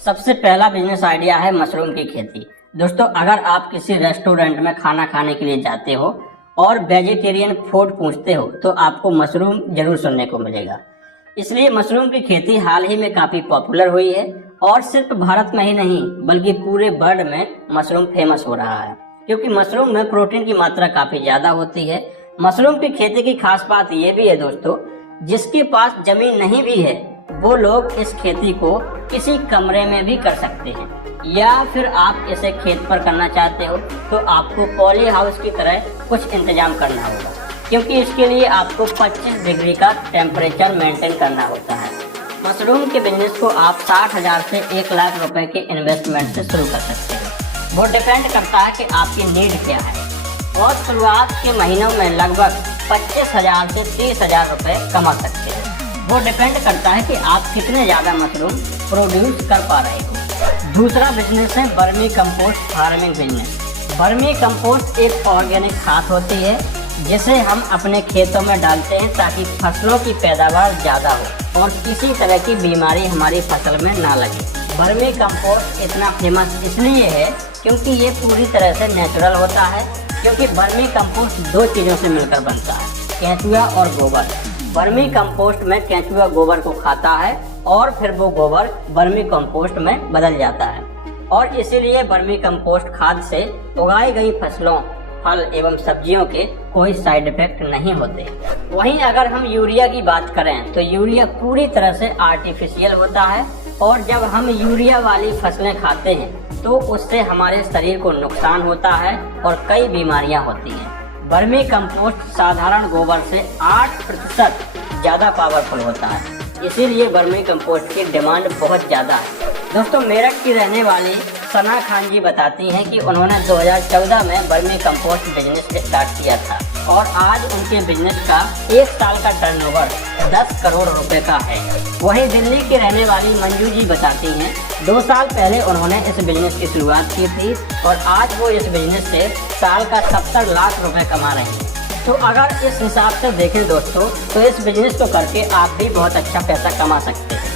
सबसे पहला business idea है मशरूम की खेती। दोस्तों, अगर आप किसी रेस्टोरेंट में खाना खाने के लिए जाते हो और वेजिटेरियन फूड पूछते हो तो आपको मशरूम जरूर सुनने को मिलेगा। इसलिए मशरूम की खेती हाल ही में काफी पॉपुलर हुई है और सिर्फ भारत में ही नहीं बल्कि पूरे वर्ल्ड में मशरूम फेमस हो रहा है, क्योंकि मशरूम में प्रोटीन की मात्रा काफी ज्यादा होती है। मशरूम की खेती की खास बात ये भी है दोस्तों, जिसके पास जमीन नहीं भी है वो लोग इस खेती को किसी कमरे में भी कर सकते हैं, या फिर आप इसे खेत पर करना चाहते हो तो आपको पॉली हाउस की तरह कुछ इंतजाम करना होगा, क्योंकि इसके लिए आपको 25 डिग्री का टेम्परेचर मेंटेन करना होता है। मशरूम के बिजनेस को आप 60,000 से 1 लाख रुपए के इन्वेस्टमेंट से शुरू कर सकते हैं। वो डिपेंड करता है कि आपकी नीड क्या है, और शुरुआत के महीनों में लगभग 25,000 से 30,000 रुपए कमा सकते हैं। वो डिपेंड करता है कि आप कितने ज्यादा मशरूम प्रोड्यूस कर पा रहे हो। दूसरा बिजनेस है vermi compost farming business. Vermi compost एक ऑर्गेनिक खाद होती है जिसे हम अपने खेतों में डालते हैं ताकि फसलों की पैदावार ज्यादा हो और किसी तरह की बीमारी हमारी फसल में ना लगे। वर्मी कंपोस्ट इतना फेमस इसलिए है क्योंकि ये पूरी तरह से नेचुरल होता है, क्योंकि वर्मी कंपोस्ट 2 चीजों से मिलकर बनता है, केंचुआ और गोबर। वर्मी कंपोस्ट में केंचुआ गोबर को खाता है और फिर वो गोबर वर्मी कंपोस्ट में बदल जाता है, और इसीलिए वर्मी कंपोस्ट खाद से उगाई गई फसलों, फल एवं सब्जियों के कोई साइड इफेक्ट नहीं होते। वहीं अगर हम यूरिया की बात करें तो यूरिया पूरी तरह से आर्टिफिशियल होता है, और जब हम यूरिया वाली फसलें खाते हैं तो उससे हमारे शरीर को नुकसान होता है और कई बीमारियां होती हैं। वर्मी कंपोस्ट साधारण गोबर से 8% ज्यादा पावरफुल होता है, इसीलिए वर्मी कंपोस्ट की डिमांड बहुत ज्यादा है। दोस्तों, मेरठ की रहने वाली सना खान जी बताती हैं कि उन्होंने 2014 में वर्मी कंपोस्ट बिजनेस स्टार्ट किया था और आज उनके बिजनेस का 1 साल का टर्नओवर 10 करोड़ रुपए का है। वहीं दिल्ली की रहने वाली मंजू जी बताती हैं 2 साल पहले उन्होंने इस बिजनेस की शुरुआत की थी और आज वो इस बिजनेस से साल का 70 लाख रुपए कमा रहे हैं। तो अगर इस हिसाब से देखें दोस्तों, तो इस बिजनेस को करके आप भी बहुत अच्छा पैसा कमा सकते हैं।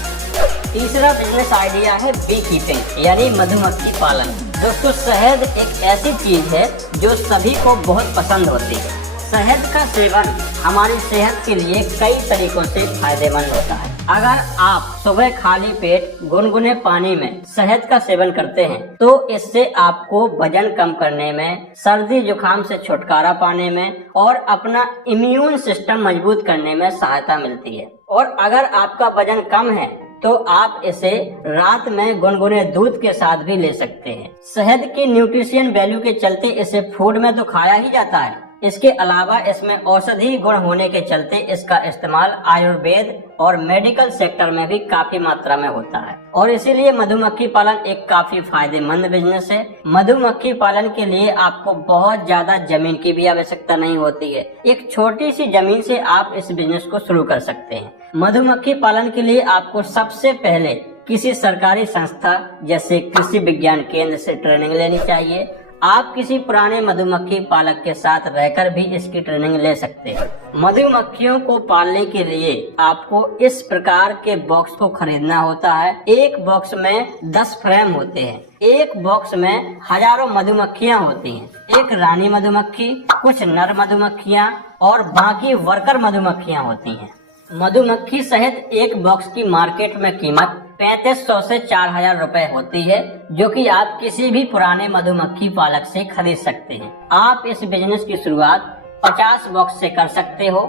तीसरा बिजनेस आइडिया है बी कीपिंग यानी मधुमक्खी पालन। दोस्तों, शहद एक ऐसी चीज है जो सभी को बहुत पसंद होती है। शहद का सेवन हमारी सेहत के लिए कई तरीकों से फायदेमंद होता है। अगर आप सुबह खाली पेट गुनगुने पानी में शहद का सेवन करते हैं तो इससे आपको वजन कम करने में, सर्दी जुकाम से छुटकारा पाने में और अपना इम्यून सिस्टम मजबूत करने में सहायता मिलती है। और अगर आपका वजन कम है तो आप इसे रात में गुनगुने दूध के साथ भी ले सकते हैं। शहद की न्यूट्रिशन वैल्यू के चलते इसे फूड में तो खाया ही जाता है। इसके अलावा इसमें औषधि गुण होने के चलते इसका इस्तेमाल आयुर्वेद और मेडिकल सेक्टर में भी काफी मात्रा में होता है, और इसीलिए मधुमक्खी पालन एक काफी फायदेमंद बिजनेस है। मधुमक्खी पालन के लिए आपको बहुत ज्यादा जमीन की भी आवश्यकता नहीं होती है। एक छोटी सी जमीन से आप इस बिजनेस को शुरू कर सकते हैं। मधुमक्खी पालन के लिए आपको सबसे पहले किसी सरकारी संस्था जैसे कृषि विज्ञान केंद्र से ट्रेनिंग लेनी चाहिए। आप किसी पुराने मधुमक्खी पालक के साथ रहकर भी इसकी ट्रेनिंग ले सकते हैं। मधुमक्खियों को पालने के लिए आपको इस प्रकार के बॉक्स को खरीदना होता है। एक बॉक्स में 10 फ्रेम होते हैं। एक बॉक्स में हजारों मधुमक्खियां होती हैं। एक रानी मधुमक्खी, कुछ नर मधुमक्खियां और बाकी वर्कर मधुमक्खियां होती हैं। मधुमक्खी शहद एक बॉक्स की मार्केट में कीमत 3500 से 4000 रुपए होती है, जो कि आप किसी भी पुराने मधुमक्खी पालक से खरीद सकते हैं। आप इस बिजनेस की शुरुआत 50 बॉक्स से कर सकते हो,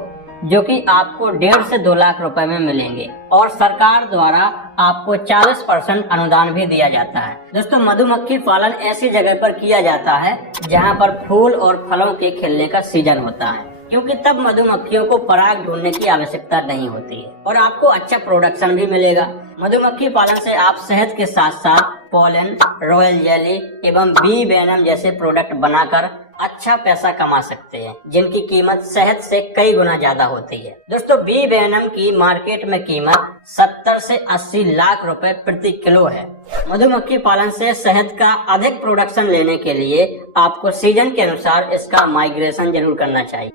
जो कि आपको 1.5 से 2 लाख रुपए में मिलेंगे, और सरकार द्वारा आपको 40% अनुदान भी दिया जाता है। दोस्तों, मधुमक्खी पालन ऐसी जगह पर किया जाता है जहाँ पर फूल और फलों के खिलने का सीजन होता है, क्योंकि तब मधुमक्खियों को पराग ढूंढने की आवश्यकता नहीं होती है और आपको अच्छा प्रोडक्शन भी मिलेगा। मधुमक्खी पालन से आप शहद के साथ साथ पोलन, रॉयल जेली एवं बी वेनम जैसे प्रोडक्ट बनाकर अच्छा पैसा कमा सकते हैं, जिनकी कीमत शहद से कई गुना ज्यादा होती है। दोस्तों, बी वेनम की मार्केट में कीमत 70 से 80 लाख रुपए प्रति किलो है। मधुमक्खी पालन से शहद का अधिक प्रोडक्शन लेने के लिए आपको सीजन के अनुसार इसका माइग्रेशन जरूर करना चाहिए।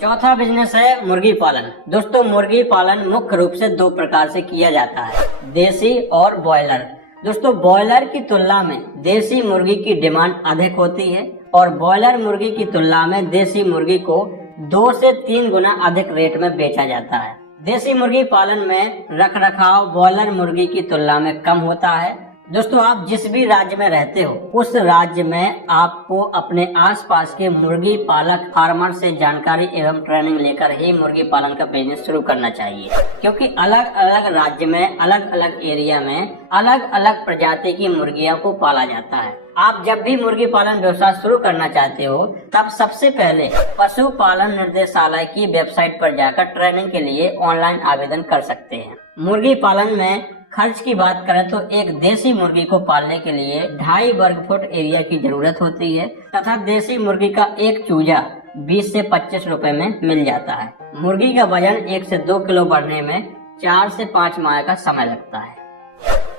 चौथा बिजनेस है मुर्गी पालन। दोस्तों, मुर्गी पालन मुख्य रूप से 2 प्रकार से किया जाता है, देसी और ब्रॉयलर। दोस्तों ब्रॉयलर की तुलना में देसी मुर्गी की डिमांड अधिक होती है और ब्रॉयलर मुर्गी की तुलना में देसी मुर्गी को 2 से 3 गुना अधिक रेट में बेचा जाता है। देसी मुर्गी पालन में रख रखाव ब्रॉयलर मुर्गी की तुलना में कम होता है। दोस्तों आप जिस भी राज्य में रहते हो उस राज्य में आपको अपने आसपास के मुर्गी पालक फार्मर से जानकारी एवं ट्रेनिंग लेकर ही मुर्गी पालन का बिजनेस शुरू करना चाहिए, क्योंकि अलग अलग राज्य में अलग अलग एरिया में अलग अलग प्रजाति की मुर्गियों को पाला जाता है। आप जब भी मुर्गी पालन व्यवसाय शुरू करना चाहते हो तब सबसे पहले पशुपालन निर्देशालय की वेबसाइट पर जाकर ट्रेनिंग के लिए ऑनलाइन आवेदन कर सकते हैं। मुर्गी पालन में खर्च की बात करें तो एक देसी मुर्गी को पालने के लिए 2.5 वर्ग फुट एरिया की जरूरत होती है तथा देसी मुर्गी का एक चूजा 20 से 25 रुपए में मिल जाता है। मुर्गी का वजन 1 से 2 किलो बढ़ने में 4 से 5 माह का समय लगता है।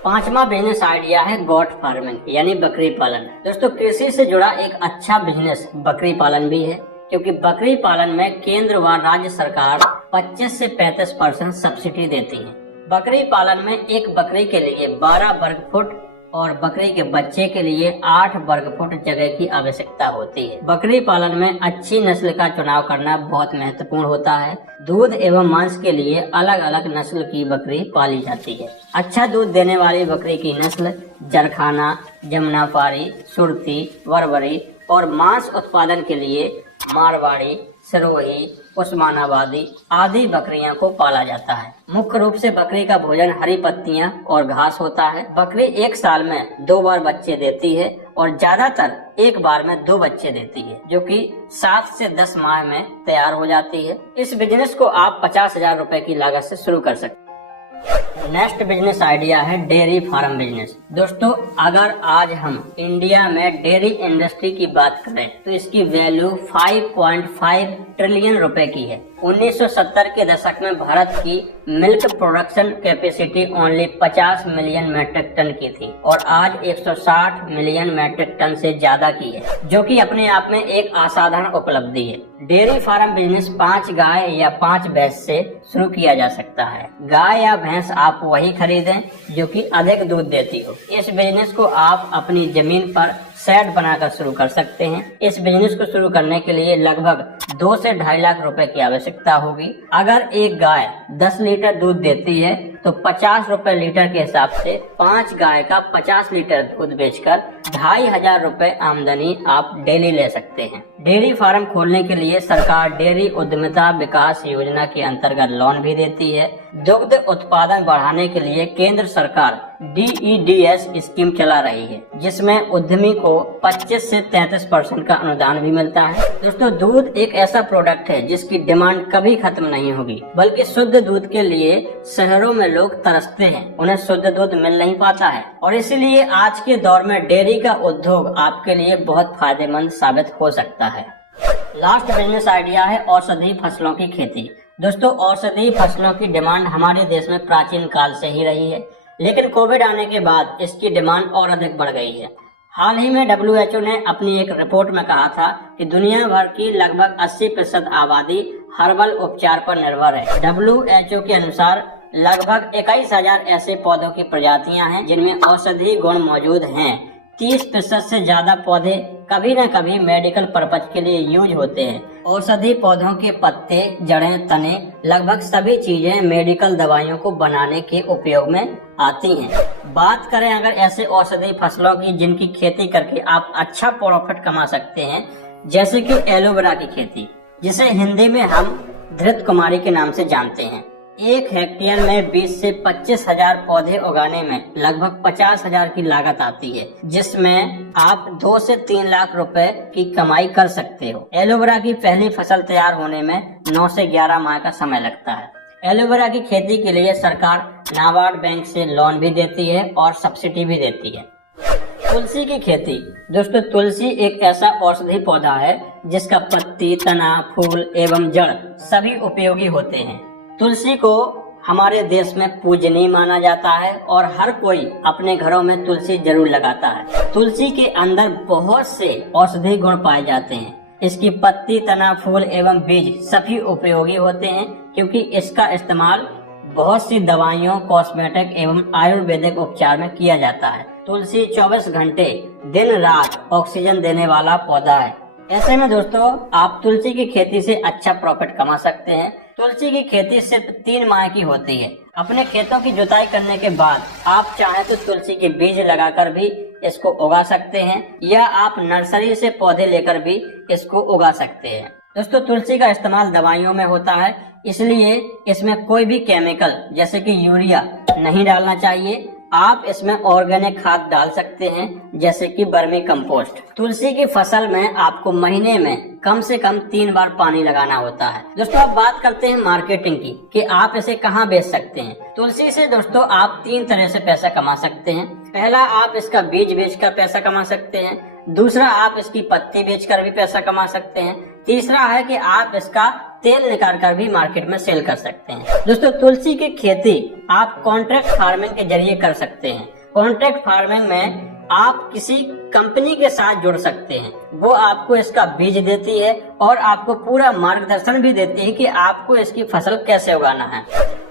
5वां बिजनेस आइडिया है गॉट फार्मिंग यानी बकरी पालन। दोस्तों कृषि से जुड़ा एक अच्छा बिजनेस बकरी पालन भी है, क्योंकि बकरी पालन में केंद्र व राज्य सरकार 25 से 35% सब्सिडी देती है। बकरी पालन में एक बकरी के लिए 12 वर्ग फुट और बकरी के बच्चे के लिए 8 वर्ग फुट जगह की आवश्यकता होती है। बकरी पालन में अच्छी नस्ल का चुनाव करना बहुत महत्वपूर्ण होता है। दूध एवं मांस के लिए अलग अलग नस्ल की बकरी पाली जाती है। अच्छा दूध देने वाली बकरी की नस्ल जरखाना, जमुनापारी, सुरती, वरवरी और मांस उत्पादन के लिए मारवाड़ी, सिरोही, उस्मानाबादी आदि बकरियां को पाला जाता है। मुख्य रूप से बकरी का भोजन हरी पत्तियां और घास होता है। बकरी एक साल में 2 बार बच्चे देती है और ज्यादातर एक बार में 2 बच्चे देती है, जो कि 7 से 10 माह में तैयार हो जाती है। इस बिजनेस को आप 50,000 रुपए की लागत से शुरू कर सकते हैं। नेक्स्ट बिजनेस आइडिया है डेयरी फार्म बिजनेस। दोस्तों अगर आज हम इंडिया में डेयरी इंडस्ट्री की बात करें तो इसकी वैल्यू 5.5 ट्रिलियन रुपए की है। 1970 के दशक में भारत की milk production capacity only 50 million metric ton की थी और आज 160 मिलियन मैट्रिक टन से ज्यादा की है, जो कि अपने आप में एक असाधारण उपलब्धि है। डेयरी फार्म बिजनेस 5 गाय या 5 भैंस से शुरू किया जा सकता है। गाय या भैंस आप वही खरीदें जो कि अधिक दूध देती हो। इस बिजनेस को आप अपनी जमीन पर शेड बनाकर शुरू कर सकते हैं। इस बिजनेस को शुरू करने के लिए लगभग 2 से 2.5 लाख रुपए की आवश्यकता होगी। अगर एक गाय 10 लीटर दूध देती है तो 50 रुपए लीटर के हिसाब से 5 गाय का 50 लीटर दूध बेचकर 2,500 रुपए आमदनी आप डेली ले सकते हैं। डेयरी फार्म खोलने के लिए सरकार डेयरी उद्यमिता विकास योजना के अंतर्गत लोन भी देती है। दुग्ध उत्पादन बढ़ाने के लिए केंद्र सरकार DEDS स्कीम चला रही है, जिसमें उद्यमी को 25 से 33% का अनुदान भी मिलता है। दोस्तों दूध एक ऐसा प्रोडक्ट है जिसकी डिमांड कभी खत्म नहीं होगी, बल्कि शुद्ध दूध के लिए शहरों में लोग तरसते हैं, उन्हें शुद्ध दूध मिल नहीं पाता है और इसीलिए आज के दौर में डेयरी का उद्योग आपके लिए बहुत फायदेमंद साबित हो सकता है। लास्ट बिजनेस आइडिया है औषधि फसलों की खेती। दोस्तों औषधि फसलों की डिमांड हमारे देश में प्राचीन काल से ही रही है, लेकिन कोविड आने के बाद इसकी डिमांड और अधिक बढ़ गई है। हाल ही में WHO ने अपनी एक रिपोर्ट में कहा था कि दुनिया भर की लगभग 80% आबादी हर्बल उपचार पर निर्भर है। WHO के अनुसार लगभग 21,000 ऐसे पौधों की प्रजातियां हैं जिनमें औषधि गुण मौजूद हैं। 30% से ज्यादा पौधे कभी न कभी मेडिकल पर्पज के लिए यूज होते हैं। औषधि पौधों के पत्ते, जड़ें, तने, लगभग सभी चीजें मेडिकल दवाइयों को बनाने के उपयोग में आती हैं। बात करें अगर ऐसे औषधि फसलों की जिनकी खेती करके आप अच्छा प्रॉफिट कमा सकते हैं, जैसे कि एलोवेरा की खेती, जिसे हिंदी में हम धृत कुमारी के नाम से जानते हैं। 1 हेक्टेयर में 20 से 25,000 पौधे उगाने में लगभग 50,000 की लागत आती है, जिसमें आप 2 से 3 लाख रुपए की कमाई कर सकते हो। एलोवेरा की पहली फसल तैयार होने में 9 से 11 माह का समय लगता है। एलोवेरा की खेती के लिए सरकार नाबार्ड बैंक से लोन भी देती है और सब्सिडी भी देती है। तुलसी की खेती। दोस्तों तुलसी एक ऐसा औषधि पौधा है जिसका पत्ती, तना, फूल एवं जड़ सभी उपयोगी होते हैं। तुलसी को हमारे देश में पूजनीय माना जाता है और हर कोई अपने घरों में तुलसी जरूर लगाता है। तुलसी के अंदर बहुत से औषधि गुण पाए जाते हैं। इसकी पत्ती, तना, फूल एवं बीज सभी उपयोगी होते हैं, क्योंकि इसका इस्तेमाल बहुत सी दवाइयों, कॉस्मेटिक एवं आयुर्वेदिक उपचार में किया जाता है। तुलसी 24 घंटे दिन रात ऑक्सीजन देने वाला पौधा है। ऐसे में दोस्तों आप तुलसी की खेती से अच्छा प्रॉफिट कमा सकते हैं। तुलसी की खेती सिर्फ 3 माह की होती है। अपने खेतों की जुताई करने के बाद आप चाहें तो तुलसी के बीज लगाकर भी इसको उगा सकते हैं, या आप नर्सरी से पौधे लेकर भी इसको उगा सकते हैं। दोस्तों तुलसी का इस्तेमाल दवाइयों में होता है, इसलिए इसमें कोई भी केमिकल जैसे कि यूरिया नहीं डालना चाहिए। आप इसमें ऑर्गेनिक खाद डाल सकते हैं जैसे कि वर्मी कंपोस्ट। तुलसी की फसल में आपको महीने में कम से कम 3 बार पानी लगाना होता है। दोस्तों अब बात करते हैं मार्केटिंग की कि आप इसे कहाँ बेच सकते हैं। तुलसी से दोस्तों आप 3 तरह से पैसा कमा सकते हैं। पहला, आप इसका बीज बेचकर पैसा कमा सकते हैं। दूसरा, आप इसकी पत्ती बेचकर भी पैसा कमा सकते हैं। तीसरा है कि आप इसका तेल निकाल कर भी मार्केट में सेल कर सकते हैं। दोस्तों तुलसी की खेती आप कॉन्ट्रैक्ट फार्मिंग के जरिए कर सकते हैं। कॉन्ट्रैक्ट फार्मिंग में आप किसी कंपनी के साथ जुड़ सकते हैं, वो आपको इसका बीज देती है और आपको पूरा मार्गदर्शन भी देती है कि आपको इसकी फसल कैसे उगाना है।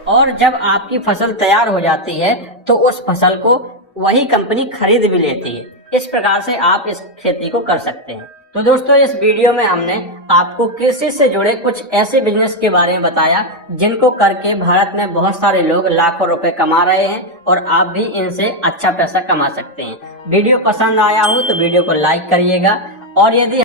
और जब आपकी फसल तैयार हो जाती है तो उस फसल को वही कंपनी खरीद भी लेती है। इस प्रकार से आप इस खेती को कर सकते हैं। तो दोस्तों इस वीडियो में हमने आपको कृषि से जुड़े कुछ ऐसे बिजनेस के बारे में बताया जिनको करके भारत में बहुत सारे लोग लाखों रुपए कमा रहे हैं और आप भी इनसे अच्छा पैसा कमा सकते हैं। वीडियो पसंद आया हो तो वीडियो को लाइक करिएगा, और यदि